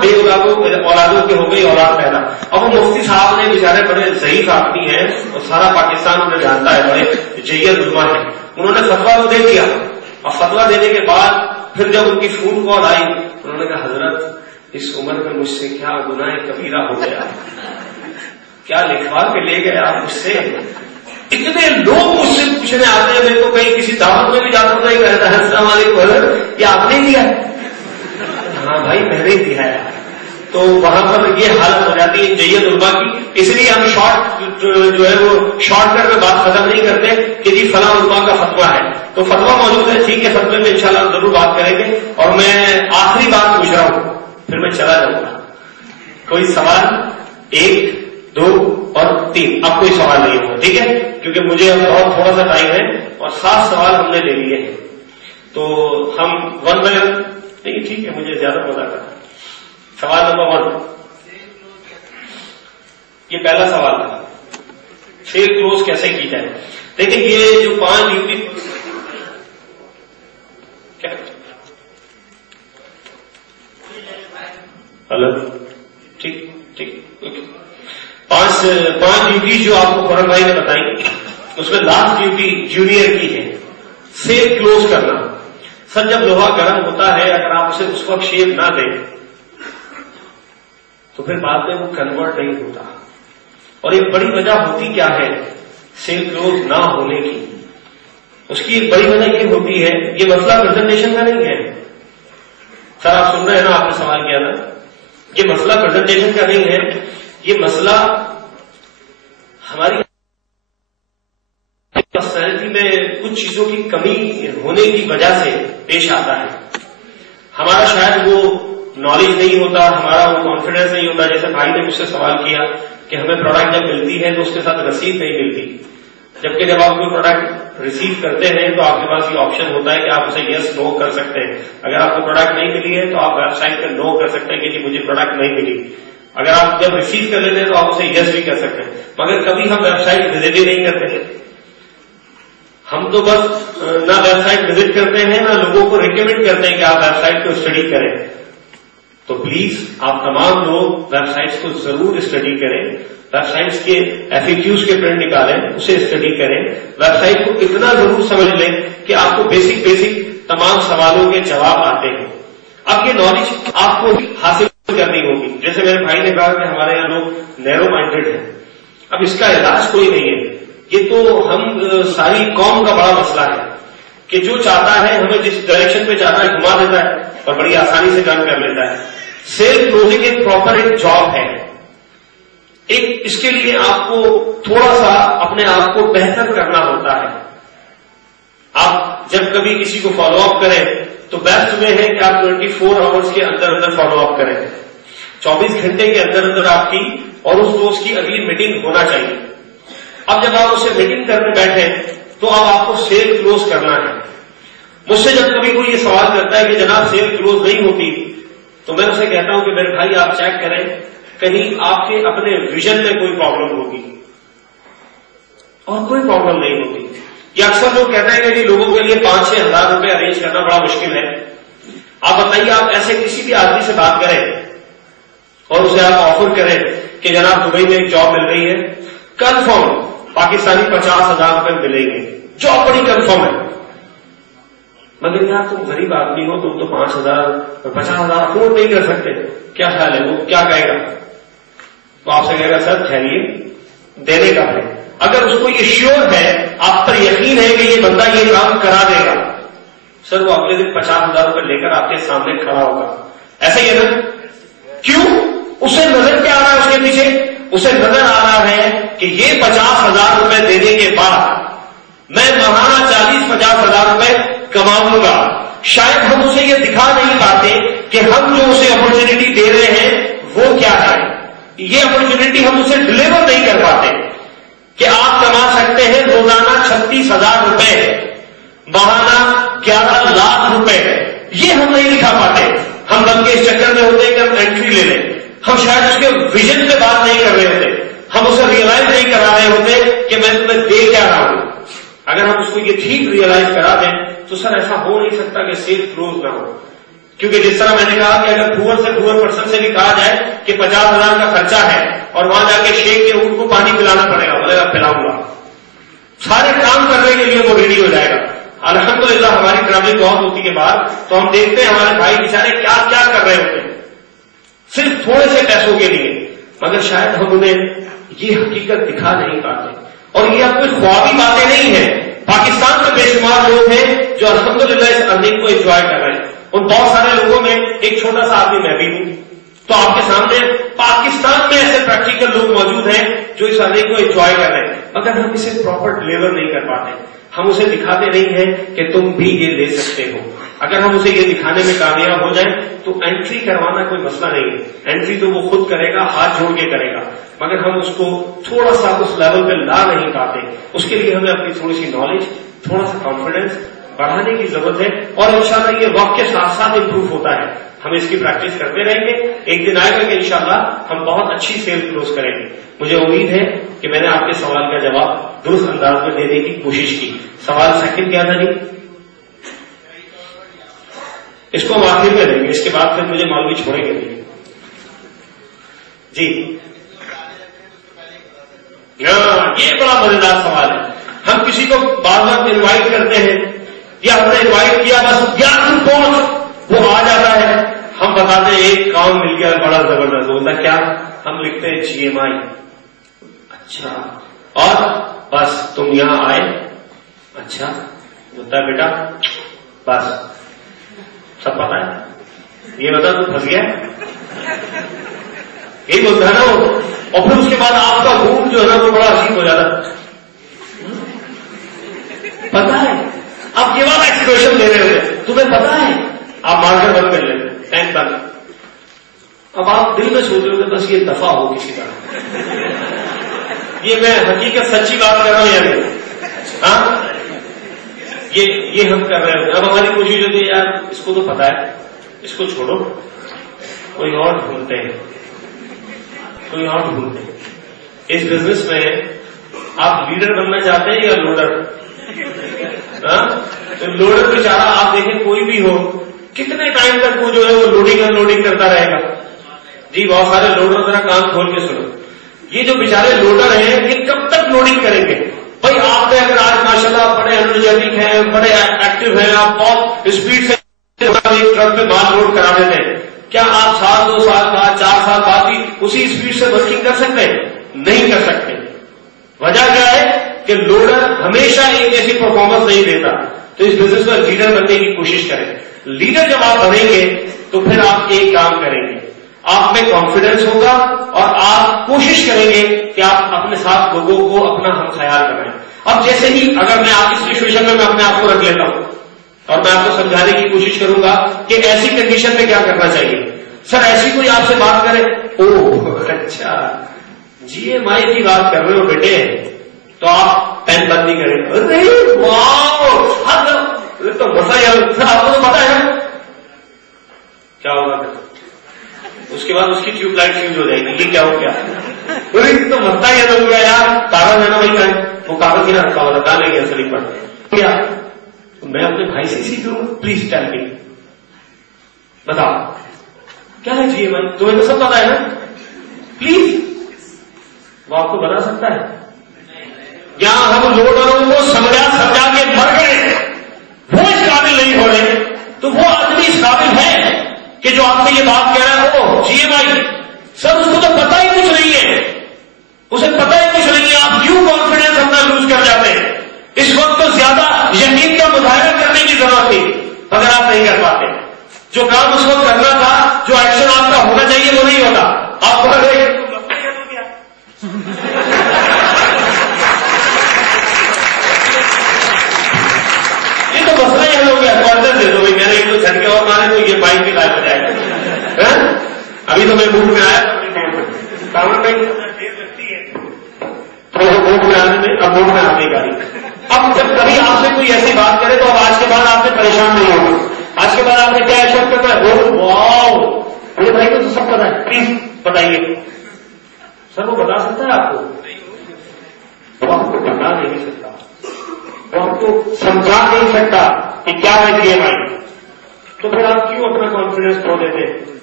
بے اولادوں کے ہو گئی اولاد پیدا. اب وہ مفتی صاحب نے بیچارے بڑے ضعیف آدمی ہیں اور سارا پاکستان انہیں جانتا ہے, بڑے جید علماء ہیں, انہوں نے فتویٰ تو دے دیا. اور فتویٰ دینے کے بعد پھر جب ان کی فون کال آئی, انہوں نے کہا حضرت اس عمر میں مجھ سے کیا گناہ کبیرہ ہو گیا, کیا لکھوا کے لے گئے آپ مجھ سے. اتنے لوگ مجھ سے پوچھنے آتے ہیں, میرے کو کہیں کسی دعوت میں بھی جاتا ہوں نہیں کہتا ہے السلام علیکم حضرت یہ آپ نے دیا ہے. ہاں بھائی میں نے دیا ہے. تو وہاں پر یہ حالت ہو جاتی ہے جید علماء کی. اس لیے ہم شارٹ جو ہے وہ شارٹ کٹ میں بات ختم نہیں کرتے کہ جی فلاں علماء کا فتویٰ ہے. تو فتویٰ موجود ہے, ٹھیک ہے, فتوے میں انشاءاللہ ہم ضرور بات کریں گے. اور میں آخری بات پوچھ رہا ہوں پھر میں چلا جاؤں گا. کوئی سوال 1 2 اور 3, اب کوئی سوال نہیں ہوگا, ٹھیک ہے, کیونکہ مجھے اب بہت تھوڑا سا ٹائم ہے اور 7 سوال ہم نے لے لیے ہیں. تو ہم 1 بائی 1 نہیں, ٹھیک ہے, مجھے زیادہ مزہ آتا ہے. سوال نمبر 1, یہ پہلا سوال تھا, سیل کلوز کیسے کی جائے. دیکھیں یہ جو 5 یوپی کیا ہلو ٹھیک ٹھیک اوکے 5 ڈیوٹی جو آپ کو قرآن بھائی نے بتائی, اس میں لاسٹ ڈیوٹی جونیئر کی ہے سیل کلوز کرنا. سر جب لوہا گرم ہوتا ہے اگر آپ اسے اس وقت شیپ نہ دیں تو پھر بعد میں وہ کنورٹ نہیں ہوتا. اور ایک بڑی وجہ ہوتی کیا ہے سیل کلوز نہ ہونے کی, اس کی ایک بڑی وجہ یہ ہوتی ہے, یہ مسئلہ پریزنٹیشن کا نہیں ہے. سر آپ سن رہے ہیں نا, آپ نے سوال کیا تھا, یہ مسئلہ پریزنٹیشن کا نہیں ہے, یہ مسئلہ ہماری پرسنالٹی میں کچھ چیزوں کی کمی ہونے کی وجہ سے پیش آتا ہے. ہمارا شاید وہ نالج نہیں ہوتا, ہمارا وہ کانفیڈینس نہیں ہوتا. جیسے بھائی نے مجھ سے سوال کیا کہ ہمیں پروڈکٹ جب ملتی ہے تو اس کے ساتھ رسید نہیں ملتی, جبکہ جب آپ کوئی پروڈکٹ ریسیو کرتے ہیں تو آپ کے پاس یہ آپشن ہوتا ہے کہ آپ اسے یس نو کر سکتے ہیں. اگر آپ کو پروڈکٹ نہیں ملی ہے تو آپ ویب سائٹ پہ نو کر سکتے ہیں کہ جی مجھے پروڈکٹ نہیں ملی. اگر آپ جب ریسیو کر لیتے ہیں تو آپ اسے یس بھی کر سکتے ہیں. مگر کبھی ہم ویب سائٹ وزٹ ہی نہیں کرتے. ہم تو بس نہ ویب سائٹ وزٹ کرتے ہیں نہ لوگوں کو ریکمینڈ کرتے ہیں کہ آپ ویب سائٹ کو اسٹڈی کریں. تو پلیز آپ تمام لوگ ویب سائٹس کو ضرور اسٹڈی کریں, ویب سائٹس کے FAQs کے پرنٹ نکالیں, اسے اسٹڈی کریں, ویب سائٹ کو اتنا ضرور سمجھ لیں کہ آپ کو بیسک تمام سوالوں کے جواب آتے ہیں. اب یہ نالج آپ کو حاصل کرنی ہوگی. جیسے میرے بھائی نے کہا کہ ہمارے یہاں لوگ نیرو مائنڈیڈ ہیں. اب اس کا علاج کوئی نہیں ہے, یہ تو ہم ساری قوم کا بڑا مسئلہ ہے کہ جو چاہتا ہے ہمیں جس ڈائریکشن پہ چاہتا ہے گھما دیتا ہے اور بڑی آسانی سے کام کر لیتا ہے. سیل کلوزنگ ایک پراپر ایک جاب ہے. ایک اس کے لیے آپ کو تھوڑا سا اپنے آپ کو بہتر کرنا ہوتا ہے. آپ جب کبھی کسی کو فالو اپ کریں تو بیسٹ میں ہے کہ آپ 24 آورس کے اندر فالو اپ کریں, 24 گھنٹے کے اندر آپ کی اور اس دوست کی اگلی میٹنگ ہونا چاہیے. اب جب آپ اسے میٹنگ کرنے بیٹھے تو اب آپ کو سیل کلوز کرنا ہے. مجھ سے جب کبھی کوئی یہ سوال کرتا ہے کہ جناب سیل کلوز نہیں ہوتی, تو میں اسے کہتا ہوں کہ میرے بھائی آپ چیک کریں کہیں آپ کے اپنے ویژن میں کوئی پرابلم ہوگی, اور کوئی پرابلم نہیں ہوتی. یہ اکثر لوگ کہتے ہیں کہ جی لوگوں کے لیے 5-6 ہزار روپے ارینج کرنا بڑا مشکل ہے. آپ بتائیے, آپ ایسے کسی بھی آدمی سے بات کریں اور اسے آپ آفر کریں کہ جناب دبئی میں ایک جاب مل رہی ہے, کنفرم پاکستانی 50,000 روپے ملیں گے, جاب بڑی کنفرم ہے. مگر یار تم غریب آدمی ہو, تم تو 5,000 اور 50,000 افورڈ نہیں کر سکتے, کیا خیال ہے, وہ کیا کہے گا؟ تو آپ سے کہے گا سر ٹھہریے دینے کا ہے. اگر اس کو یہ شیور ہے, آپ پر یقین ہے کہ یہ بندہ یہ کام کرا دے گا, سر وہ اگلے دن 50,000 روپے لے کر آپ کے سامنے کھڑا ہوگا. ایسا ہی ہے نا؟ کیوں؟ اسے نظر کیا آ رہا ہے اس کے پیچھے؟ اسے نظر آ رہا ہے کہ یہ 50,000 روپے دینے کے بعد میں ماہانہ 40-50,000 روپے کماؤں گا. شاید ہم اسے یہ دکھا نہیں پاتے کہ ہم جو اسے اپرچونٹی دے رہے ہیں وہ کیا ہے. یہ اپرچونٹی ہم اسے ڈلیور نہیں کر پاتے کہ آپ کما سکتے ہیں روزانہ 36,000 روپے, ماہانہ 11 لاکھ روپے. یہ ہم نہیں دکھا پاتے. ہم بلکہ اس چکر میں ہوتے ہیں کہ ہم انٹری لے لیں. ہم شاید اس کے ویژن پہ بات نہیں کر رہے ہوتے, ہم اسے ریئلائز نہیں کرا رہے ہوتے کہ میں تمہیں دے کیا رہا ہوں. اگر ہم اس کو یہ ٹھیک ریئلائز کرا دیں تو سر ایسا ہو نہیں سکتا کہ سیل کلوز نہ ہو. کیونکہ جس طرح میں نے کہا کہ اگر پور سے پور پرسن سے بھی کہا جائے کہ 50,000 کا خرچہ ہے اور وہاں جا کے شیخ کے اونٹ کو پانی پلانا پڑے گا، بولے گا پلاؤں گا، سارے کام کرنے کے لیے وہ ریڈی ہو جائے گا. الحمدللہ ہماری ٹریولنگ بہت ہوتی کے بعد تو ہم دیکھتے ہیں ہمارے بھائی بیچارے کیا کیا کر رہے ہوتے ہیں صرف تھوڑے سے پیسوں کے لیے، مگر شاید ہم انہیں یہ حقیقت دکھا نہیں پاتے. اور یہ اب کوئی خوابی باتیں نہیں ہیں. پاکستان میں بے شمار لوگ ہیں جو الحمدللہ اس ارننگ کو انجوائے کر رہے ہیں. ان بہت سارے لوگوں میں ایک چھوٹا سا آدمی میں بھی ہوں. تو آپ کے سامنے پاکستان میں ایسے پریکٹیکل لوگ موجود ہیں جو اس ارننگ کو انجوائے کر رہے ہیں، مگر ہم اسے پراپر ڈلیور نہیں کر پاتے. ہم اسے دکھاتے نہیں ہیں کہ تم بھی یہ لے سکتے ہو. اگر ہم اسے یہ دکھانے میں کامیاب ہو جائیں تو انٹری کروانا کوئی مسئلہ نہیں ہے. انٹری تو وہ خود کرے گا، ہاتھ جوڑ کے کرے گا، مگر ہم اس کو تھوڑا سا اس لیول پہ لا نہیں پاتے. اس کے لیے ہمیں اپنی تھوڑی سی نالج، تھوڑا سا کانفیڈنس بڑھانے کی ضرورت ہے. اور انشاءاللہ یہ وقت کے ساتھ ساتھ امپروو ہوتا ہے. ہم اس کی پریکٹس کرتے رہیں گے. ایک دن آئے گا کہ انشاءاللہ ہم بہت اچھی سیل کلوز کریں گے. مجھے امید ہے کہ میں نے آپ کے سوال کا جواب درست انداز میں دینے کی کوشش کی. سوال سیکنڈ کیا تھا جی؟ اس کو ہم آخر میں دیں گے، اس کے بعد پھر مجھے مولوی چھوڑیں گے جی. یہ بڑا مزیدار سوال ہے. ہم کسی کو بار بار انوائٹ کرتے ہیں یا ہم نے انوائٹ کیا بس پہنچ وہ آ جاتا ہے. ہم بتاتے ہیں ایک کام مل گیا بڑا زبردست. ہوتا کیا؟ ہم لکھتے ہیں GMI. اچھا اور بس تم یہاں آئے. اچھا ہوتا ہے بیٹا، بس سب پتا ہے. یہ بتا تو پھنس گیا، یہی بولتا ہے نا وہ. اور پھر اس کے بعد آپ کا موڈ جو ہے نا وہ بڑا عجیب ہو جاتا ہے. پتا ہے آپ یہ بات ایکسپریشن دے رہے ہوتے، تمہیں پتا ہے، آپ مارکر بند کر لیتے ٹینک تک. اب آپ دل میں سوچ رہے ہوتے بس یہ دفاع ہو کسی طرح. یہ میں حقیقت سچی بات کر رہا ہوں یا نہیں؟ ہاں یہ ہم کر رہے ہوتے. اب ہماری کوشش ہوتی ہے یار اس کو تو پتا ہے، اس کو چھوڑو، کوئی اور ڈھونڈتے ہیں، کوئی اور ڈھونڈتے ہیں. اس بزنس میں آپ لیڈر بننا چاہتے ہیں یا لوڈر؟ لوڈر بیچارہ آپ دیکھیں کوئی بھی ہو کتنے ٹائم تک وہ جو ہے وہ لوڈنگ انلوڈنگ کرتا رہے گا. جی بہت سارے لوڈر ذرا کام کھول کے سنو. یہ جو بیچارے لوڈر ہیں یہ کب تک لوڈنگ کریں گے؟ بھائی آپ نے اگر آج ماشاءاللہ بڑے انرجیٹک ہیں، بڑے ایکٹیو ہیں، آپ بہت اسپیڈ سے ایک ٹرک پہ مال لوڈ کرا دیتے ہیں، کیا آپ 1 2 سال بعد 4 سال بعد بھی اسی اسپیڈ سے ورکنگ کر سکتے ہیں؟ نہیں کر سکتے. وجہ کیا ہے کہ لوڈر ہمیشہ ایک ایسی پرفارمنس نہیں دیتا. تو اس بزنس میں لیڈر بننے کی کوشش کریں. لیڈر جب آپ بنیں گے تو پھر آپ ایک کام کریں گے، آپ میں کانفیڈنس ہوگا اور آپ کوشش کریں گے کہ آپ اپنے ساتھ لوگوں کو اپنا ہم خیال کریں. اب جیسے ہی اگر میں آپ اس سچویشن میں اپنے آپ کو رکھ لیتا ہوں اور میں آپ کو سمجھانے کی کوشش کروں گا کہ ایسی کنڈیشن میں کیا کرنا چاہیے. سر ایسی کوئی آپ سے بات کرے، اوہ اچھا GMI کی بات کر رہے ہو بیٹے، تو آپ پین بند نہیں کریں. ارے واو تو مسا سر آپ کو تو پتا ہے کیا ہوگا. اس کے بعد اس کی ٹیوب لائٹ فیوز ہو جائے گی. یہ کیا ہو گیا؟ تو مسئلہ یہ تو ہو گیا یار کاغذ ہے نا بھائی کا وہ کاغذ ہی نہ رکھا ہوتا کہاں لے گیا سلیپ پر کیا. میں اپنے بھائی سے سیکھ لوں. پلیز ٹیل می، بتاؤ کیا ہے GMI؟ تمہیں تو سب پتا ہے نا. پلیز وہ آپ کو بتا سکتا ہے. یہاں ہم لوڈروں کو سمجھا کے مر گئے، وہ اس قابل نہیں ہو رہے. تو وہ آدمی اس قابل ہے کہ جو آپ سے یہ بات کہہ رہا ہے وہ GMI. سر اس کو تو پتا ہی کچھ نہیں ہے، اسے پتا ہی کچھ نہیں ہے. آپ کیوں کانفیڈنس اپنا لوز کر جاتے ہیں؟ اس وقت تو زیادہ یقین کا مظاہرہ کرنے کی ضرورت تھی مگر آپ نہیں کر پاتے. جو کام اس وقت کرنا تھا، جو ایکشن آپ کا ہونا چاہیے وہ نہیں ہوتا. آپ کو یہ تو مسئلہ ہی حل ہو گیا. کارڈر دے دو بھائی، میں نے ایک دو جھٹکے اور مارے تو یہ بائک کی لائف ہو جائے گا. ابھی تو میں موڈ میں آیا کامن میں موڈ میں آنے میں، اب موڈ میں آنے کا. اب جب کبھی آپ سے کوئی ایسی بات کرے تو اب آج کے بعد آپ سے پریشان نہیں ہوگا. آج کے بعد آپ نے کیا ایکشن کرنا ہے؟ واو میرے بھائی کو تو سب پتا ہے، پلیز بتائیے. سر وہ بتا سکتا ہے آپ کو؟ وہ آپ کو بتا نہیں سکتا، وہ آپ کو سمجھا نہیں سکتا کہ کیا ہے GMI. تو پھر آپ کیوں اپنا کانفیڈنس کھو دیتے ہیں؟